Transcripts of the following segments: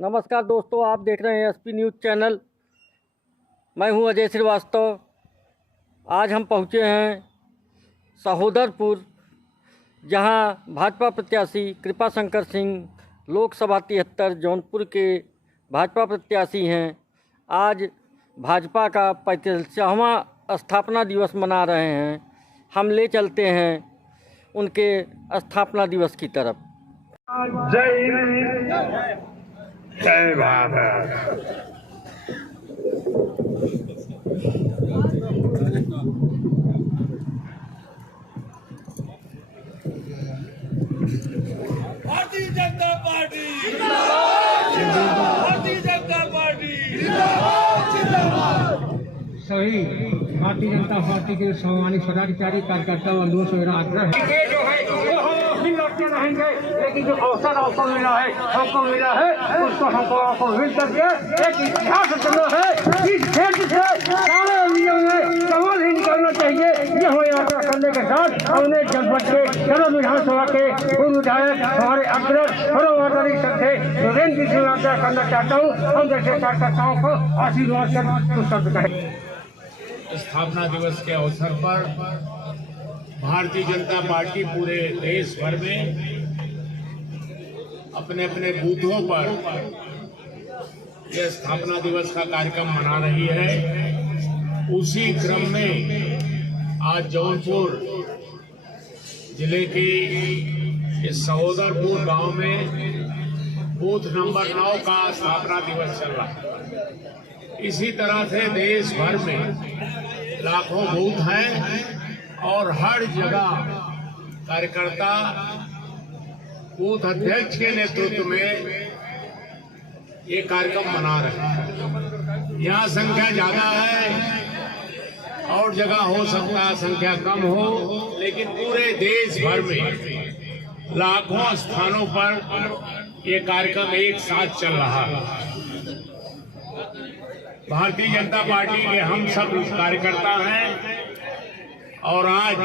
नमस्कार दोस्तों, आप देख रहे हैं एसपी न्यूज़ चैनल। मैं हूं अजय श्रीवास्तव। आज हम पहुंचे हैं सहोदरपुर, जहां भाजपा प्रत्याशी कृपाशंकर सिंह लोकसभा 73 जौनपुर के भाजपा प्रत्याशी हैं। आज भाजपा का 45वां स्थापना दिवस मना रहे हैं। हम ले चलते हैं उनके स्थापना दिवस की तरफ। जय हिंद, जय भारत। भारतीय जनता पार्टी जिंदाबाद, भारतीय जनता पार्टी जिंदाबाद, जिंदाबाद। सभी भारतीय जनता पार्टी के सम्मानित पदाधिकारी कार्यकर्ता बंधुओं से मेरा आग्रह है जो है वो भी लड़ते रहेंगे, लेकिन जो अवसर हमको मिला है उसको हमको मिल करके एक इतिहास रचना है। इस क्षेत्र से सारे एरिया में कमल ही निकलना चाहिए। ये हो यात्रा करने के साथ हमने जनपद के सर्व विधानसभा के पूर्व विधायक हमारे अग्रज सर्वमादरणीय श्रद्धेय वीरेंद्र जी से यात्रा करना चाहता हूँ। हम जैसे कार्यकर्ताओं को आशीर्वाद कर कुछ शब्द कहें। स्थापना दिवस के अवसर पर भारतीय जनता पार्टी पूरे देश भर में अपने अपने बूथों पर यह स्थापना दिवस का कार्यक्रम मना रही है। उसी क्रम में आज जौनपुर जिले के इस सहोदरपुर गांव में बूथ नंबर 9 का स्थापना दिवस चल रहा है। इसी तरह से देश भर में लाखों बूथ हैं और हर जगह कार्यकर्ता बूथ अध्यक्ष के नेतृत्व में ये कार्यक्रम मना रहे हैं। यहाँ संख्या ज्यादा है और जगह हो सकता है संख्या कम हो, लेकिन पूरे देश भर में लाखों स्थानों पर ये कार्यक्रम एक साथ चल रहा है। भारतीय जनता पार्टी के हम सब कार्यकर्ता हैं और आज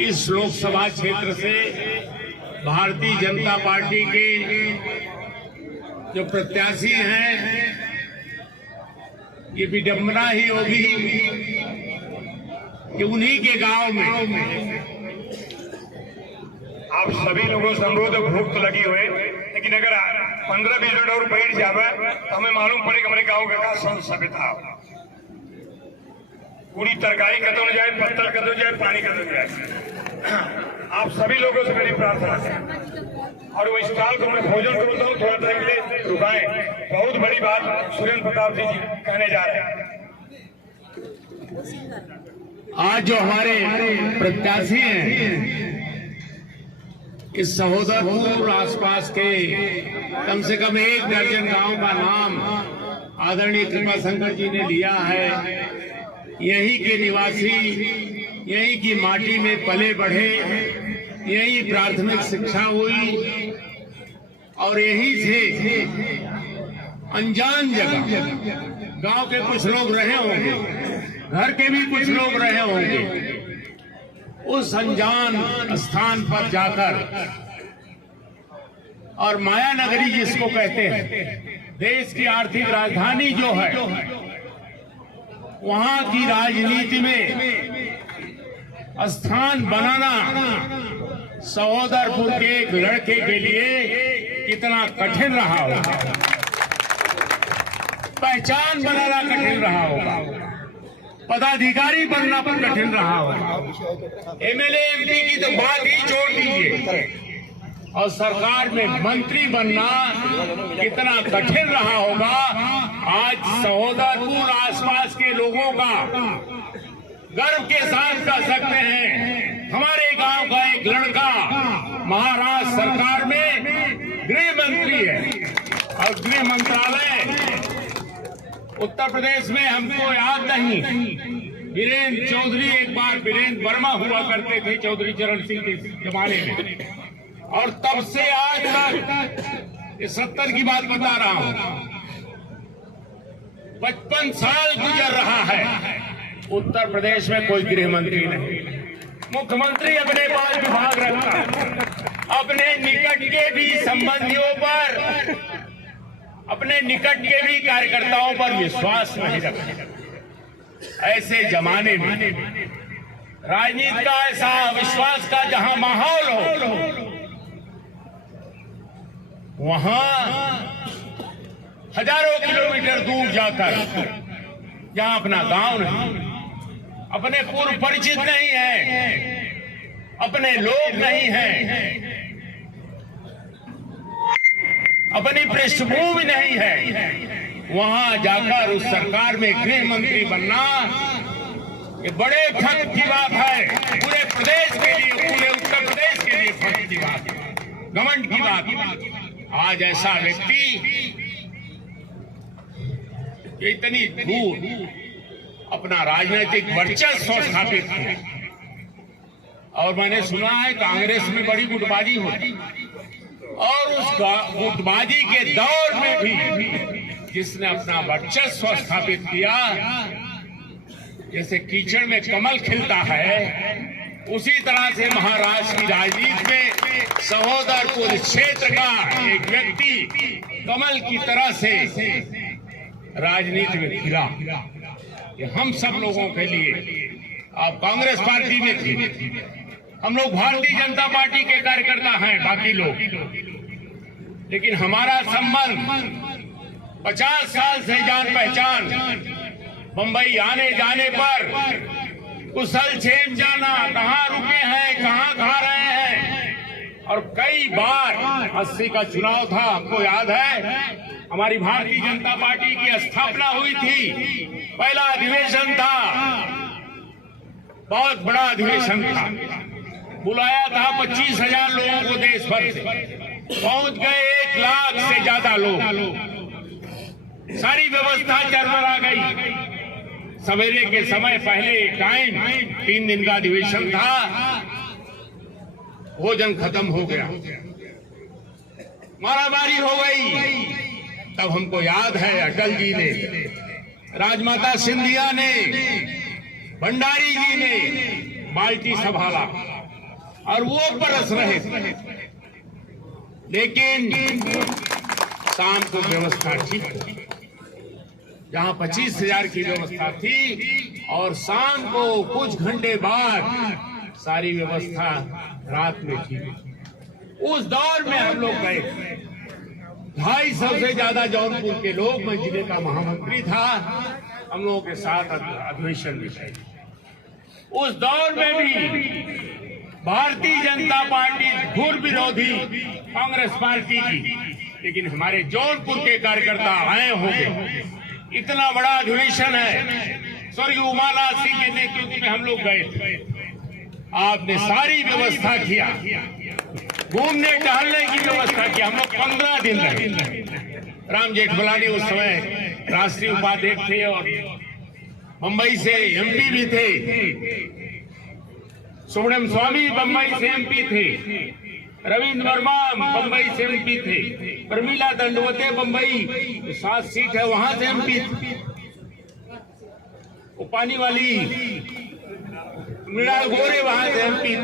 इस लोकसभा क्षेत्र से भारतीय जनता पार्टी के जो प्रत्याशी हैं, ये विडंबना ही होगी कि उन्हीं के गांव में आप सभी लोगों से अनुरोध, भूख तो लगी हुई, लेकिन अगर 15-20 मिनट और बैठ जावे तो हमें मालूम पड़े कि हमारे गाँव का सभ्यता पूरी तरकारी खत्म हो जाए, पत्थर खत्म हो जाए, पानी खत्म हो जाए। आप सभी लोगों से मेरी प्रार्थना है और वो इस काल को मैं भोजन करता हूँ, थोड़ा देर के लिए रुकाएं। बहुत बड़ी बात सुरेंद्र प्रताप जी कहने जा रहे हैं। आज जो हमारे प्रत्याशी हैं, इस सहोदरपुर आसपास के कम से कम 1 दर्जन गांव का नाम आदरणीय कृपाशंकर जी ने लिया है। यहीं के निवासी, यहीं की माटी में पले बढ़े, यहीं प्राथमिक शिक्षा हुई और यहीं से अनजान जगह गांव के कुछ लोग रहे होंगे, घर के भी कुछ लोग रहे होंगे। उस अनजान स्थान पर जाकर और माया नगरी जिसको कहते हैं, देश की आर्थिक राजधानी जो है, वहां की राजनीति में स्थान बनाना सहोदरपुर के एक लड़के के लिए कितना कठिन रहा होगा, पहचान बनाना कठिन रहा होगा, पदाधिकारी बनना पर कठिन रहा होगा। एमएलए एमपी की तो बात ही छोड़ दीजिए और सरकार में मंत्री बनना कितना कठिन रहा होगा। आज सहोदरपुर आसपास के लोगों का गर्व के साथ कह सकते हैं, हमारे गांव का एक लड़का महाराष्ट्र सरकार में गृह मंत्री है और गृह मंत्रालय उत्तर प्रदेश में हमको याद नहीं। वीरेंद्र चौधरी, एक बार वीरेंद्र वर्मा हुआ करते थे चौधरी चरण सिंह के जमाने में, और तब से आज तक 70 की बात बता रहा हूं, 55 साल गुजर रहा है, उत्तर प्रदेश में कोई गृह मंत्री नहीं। मुख्यमंत्री अपने पास विभाग रखता है, अपने निकट के भी संबंधियों पर अपने निकट के भी कार्यकर्ताओं पर विश्वास नहीं रखते। ऐसे जमाने में राजनीति का ऐसा विश्वास का जहां माहौल हो, वहां हजारों किलोमीटर दूर जाकर, जहां अपना गांव नहीं, अपने पूर्व परिचित नहीं है, अपने लोग नहीं हैं, अपनी पृष्ठभूमि नहीं है, वहां जाकर उस सरकार में गृह मंत्री बनना ये बड़े फख्र की बात है। पूरे प्रदेश के लिए, पूरे उत्तर प्रदेश के लिए फख्र की बात है, घमंड की बात। आज ऐसा व्यक्ति इतनी दूर अपना राजनीतिक वर्चस्व स्थापित किया। और मैंने सुना है कांग्रेस में बड़ी गुटबाजी होती, और उस गुटबाजी के दौर में भी जिसने अपना वर्चस्व स्थापित किया, जैसे कीचड़ में कमल खिलता है, उसी तरह से महाराष्ट्र की राजनीति में सहोदरपुर क्षेत्र का एक व्यक्ति कमल की तरह से राजनीति में खिला। ये हम सब लोगों के लिए, आप कांग्रेस पार्टी में थे, हम लोग भारतीय जनता पार्टी के कार्यकर्ता हैं, बाकी लोग, लेकिन हमारा संबंध 50 साल से जान पहचान। मुंबई आने जाने पर कुशल क्षेम जाना, कहाँ रुके हैं, कहाँ खा रहे हैं। और कई बार 80 का चुनाव था, आपको याद है, हमारी भारतीय जनता पार्टी की स्थापना हुई थी, पहला अधिवेशन था, बहुत बड़ा अधिवेशन था, बुलाया था 25,000 लोगों को देश भर से, पहुंच गए 1 लाख से ज्यादा लोग। सारी व्यवस्था चरमरा गई। सवेरे के समय पहले टाइम 3 दिन का अधिवेशन था, भोजन खत्म हो गया, मारामारी हो गई। तब हमको याद है अटल जी ने, राजमाता सिंधिया ने, भंडारी जी ने बाल्टी संभाला और वो परस रहे थे, लेकिन शाम को व्यवस्था ठीक थी, जहां 25,000 की व्यवस्था थी, और शाम को कुछ घंटे बाद सारी व्यवस्था रात में थी। उस दौर में हम लोग गए, 250 से ज्यादा जौनपुर के लोग, मैं जिले का महामंत्री था, हम लोगों के साथ अधिवेशन में गए। उस दौर में भी भारतीय जनता पार्टी घोर विरोधी कांग्रेस पार्टी की, लेकिन हमारे जौनपुर के कार्यकर्ता आए होंगे। इतना बड़ा अधिवेशन है, स्वर्गीय उमानाथ सिंह के नेतृत्व में हम लोग गए थे। आपने सारी व्यवस्था किया, घूमने टहलने की व्यवस्था की। हम लोग 15 दिन रहे। राम जेठमलानी उस समय राष्ट्रीय उपाध्यक्ष थे और मुंबई से एमपी भी थे, सुब्रमण्यम स्वामी बम्बई से एमपी थे, रविंद्र वर्मा बम्बई से एमपी थे, प्रमीला दंडवते बम्बई 7 सीट है वहां से एमपी थे, पानी वाली मृणाल गोरे वहां से MP,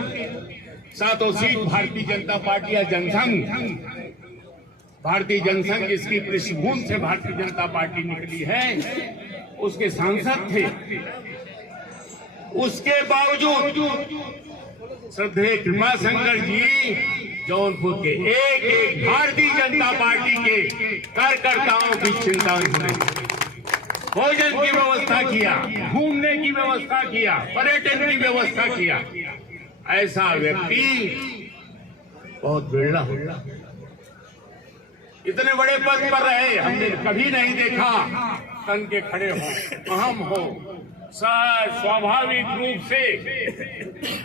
7 seat Bharatiya Janata party या जनसंघ, भारतीय जनसंघ जिसकी पृष्ठभूमि से भारतीय जनता पार्टी निकली है, उसके सांसद थे। उसके बावजूद श्रद्धेय कृपाशंकर जी जौनपुर के एक भारतीय जनता पार्टी के कार्यकर्ताओं की चिंता उन्होंने भोजन की व्यवस्था किया, घूमने की व्यवस्था किया, पर्यटन की व्यवस्था किया। ऐसा व्यक्ति बहुत बिरला होगा। इतने बड़े पद पर रहे, हमने कभी नहीं देखा तन के खड़े हो, अहम हो, स्वाभाविक रूप से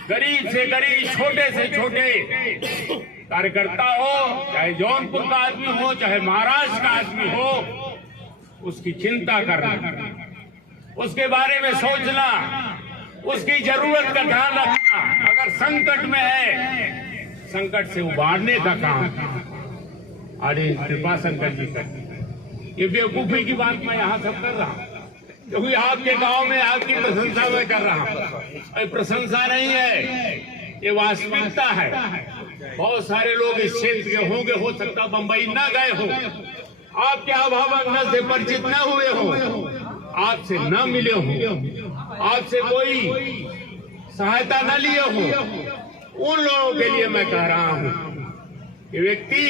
गरीब से गरीब, छोटे से छोटे कार्यकर्ता हो, चाहे जौनपुर का आदमी हो, चाहे महाराष्ट्र का आदमी हो, उसकी चिंता करना, उसके बारे में सोचना, उसकी जरूरत का ध्यान रखना, अगर संकट में है, संकट से उबारने का काम अरे कृपाशंकर जी करते। ये बेवकूफी की बात मैं यहाँ सब कर रहा हूँ, क्योंकि आपके गांव में आपकी प्रशंसा मैं कर रहा हूँ। प्रशंसा नहीं है, ये वास्तविकता है। बहुत सारे लोग इस क्षेत्र के होंगे, हो सकता बंबई ना गए हो, आपके अभावग्न से परिचित न हुए हो, आपसे न मिले हो, आपसे कोई सहायता न लिए हो, उन लोगों के लिए मैं कह रहा हूं कि व्यक्ति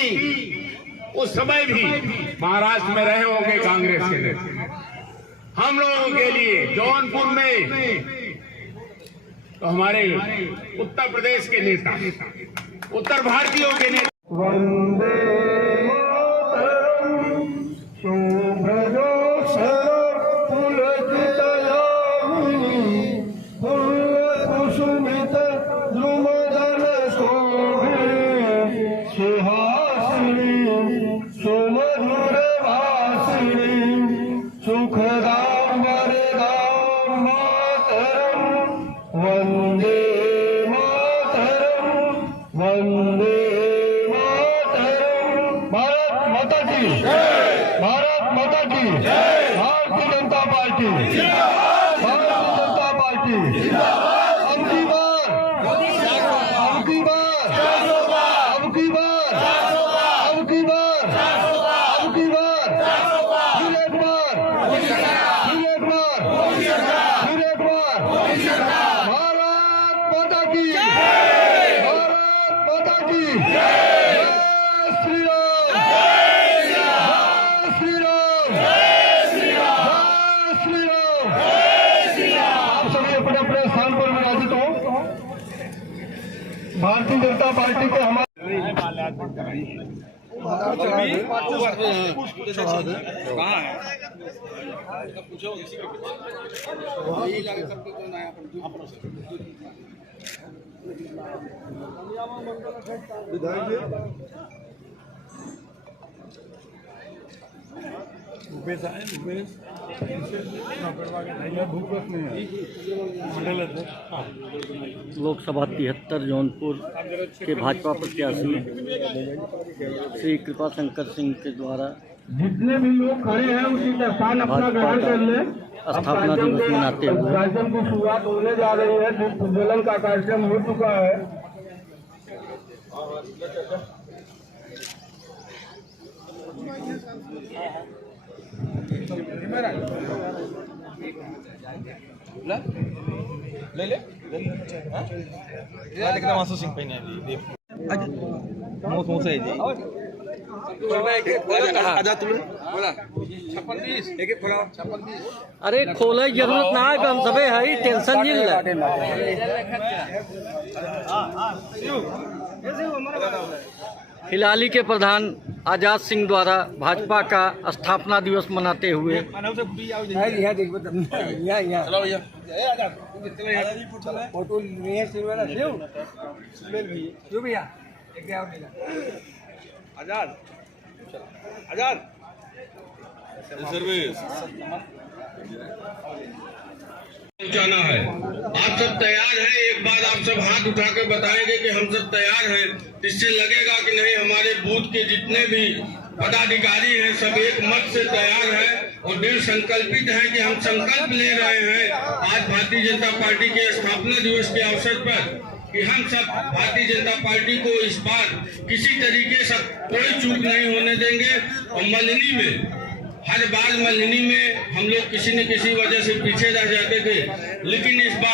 उस समय भी महाराष्ट्र में रहे होंगे कांग्रेस के नेता, हम लोगों के लिए जौनपुर में तो हमारे उत्तर प्रदेश के नेता, उत्तर भारतीयों के नेता। वंदे मातरम शुभ्रजो कुसुमित द्रुमदल शोभे सुहासिनी सुमधुर भासिनी सुखदाम वरदाम मातरम वंदे मातरम वंदे मातरम। भारत माता की भारत माता की भारतीय जनता पार्टी भारतीय जनता पार्टी अब की बार अब की बार अब की बार अब की बार अब की बार फिर एक बार फिर एक बार फिर एक बार भारत माता की भारत माता की जय श्री राम जय श्री राम जय श्री राम। आप सभी अपने अपने स्थान पर विराजित हो। भारतीय जनता पार्टी के हमारे लोकसभा 73 जौनपुर के भाजपा प्रत्याशी श्री कृपा शंकर सिंह के द्वारा जितने भी लोग खड़े हैं उसी का स्थान अपना ग्रहण कर ले। स्थापना दिवस मनाते हुए कार्यक्रम की शुरुआत होने जा रही है। दीप प्रज्वलन का कार्यक्रम हो चुका है। अरे खोले जरूरत ना है, हम सबे है टेंशन नहीं ले। हिलाली के प्रधान आजाद सिंह द्वारा भाजपा का स्थापना दिवस मनाते हुए जाना है। आप सब तैयार हैं? एक बार आप सब हाथ उठा के बताएंगे कि हम सब तैयार हैं। इससे लगेगा कि नहीं हमारे बूथ के जितने भी पदाधिकारी हैं सब एक मत से तैयार हैं और दृढ़ संकल्पित हैं कि हम संकल्प ले रहे हैं आज भारतीय जनता पार्टी के स्थापना दिवस के अवसर पर कि हम सब भारतीय जनता पार्टी को इस बार किसी तरीके से कोई चूक नहीं होने देंगे। और मल्हनी में हर बार मल्हनी में हम लोग किसी न किसी वजह से पीछे रह जाते थे, लेकिन इस बार